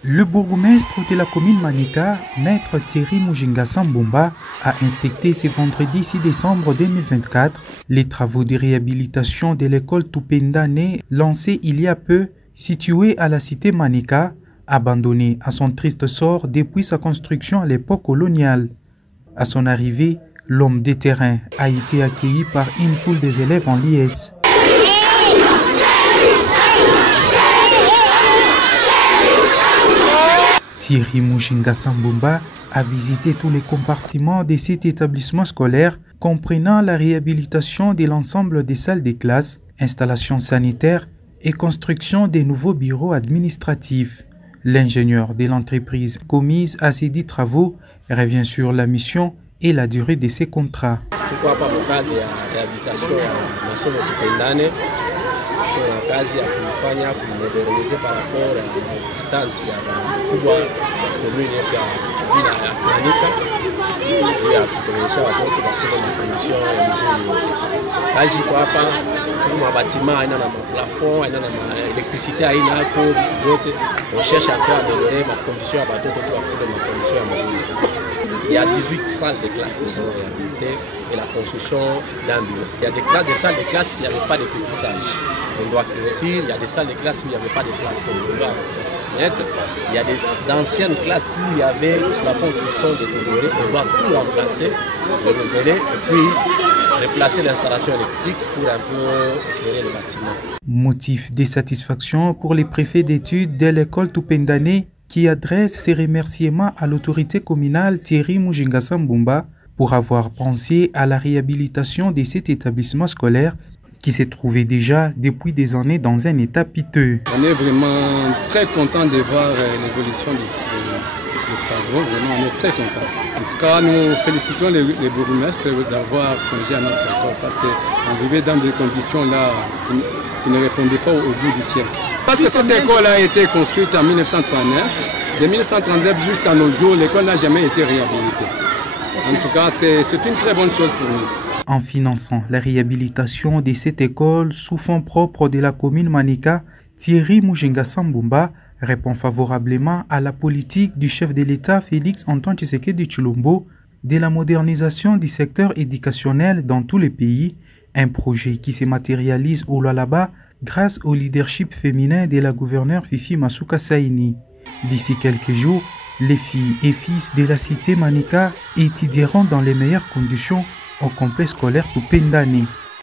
Le bourgmestre de la commune Manika, maître Thierry Mujinga Sambomba, a inspecté ce vendredi 6 décembre 2024 les travaux de réhabilitation de l'école Tupendane lancée il y a peu, située à la cité Manika, abandonnée à son triste sort depuis sa construction à l'époque coloniale. À son arrivée, l'homme de terrain a été accueilli par une foule des élèves en liesse. Thierry Mujinga Sambomba a visité tous les compartiments de cet établissement scolaire, comprenant la réhabilitation de l'ensemble des salles de classe, installations sanitaires et construction des nouveaux bureaux administratifs. L'ingénieur de l'entreprise commise à ces 10 travaux revient sur la mission et la durée de ces contrats. Kuna kazi ya kufanya kumodernize parapor ya tanti ya kubwa komuni yetu ya jina ya Manika juu ya kutuonyesha watoto wafanye makondition ya mzuri yote. Kazi kwa hapa kama batima aina na plafond aina na electricité aina hapo vitu vyote on cherche à améliorer ma condition ya watoto tu wafanye makondition ya mzuri. Il y a 18 salles de classe qui sont réhabilitées et la construction d'un bureau. Il y a des salles de classe qui n'avaient pas de pépissage. On doit remplir. Il y a des salles de classe où il n'y avait pas de plafond. On doit mettre. Il y a des anciennes classes où il y avait des plafonds qui sont détériorés. On doit tout remplacer, renouveler et puis replacer l'installation électrique pour un peu éclairer le bâtiment. Motif de satisfaction pour les préfets d'études de l'école Tupendane qui adresse ses remerciements à l'autorité communale Thierry Mujinga Sambomba pour avoir pensé à la réhabilitation de cet établissement scolaire qui s'est trouvé déjà depuis des années dans un état piteux. On est vraiment très content de voir l'évolution des travaux, vraiment on est très content. En tout cas, nous félicitons les bourgmestres d'avoir songé à notre école parce qu'on vivait dans des conditions là qui ne répondaient pas au bout du siècle. Parce que cette école a été construite en 1939. De 1939 jusqu'à nos jours, l'école n'a jamais été réhabilitée. En tout cas, c'est une très bonne chose pour nous. En finançant la réhabilitation de cette école sous fonds propres de la commune Manika, Thierry Mujinga Sambomba répond favorablement à la politique du chef de l'État Félix Antoine Tshisekedi Tshilombo de la modernisation du secteur éducationnel dans tous les pays, un projet qui se matérialise au Lualaba grâce au leadership féminin de la gouverneure Fifi Masuka Saini. D'ici quelques jours, les filles et fils de la cité Manika étudieront dans les meilleures conditions au complexe scolaire Tupendane.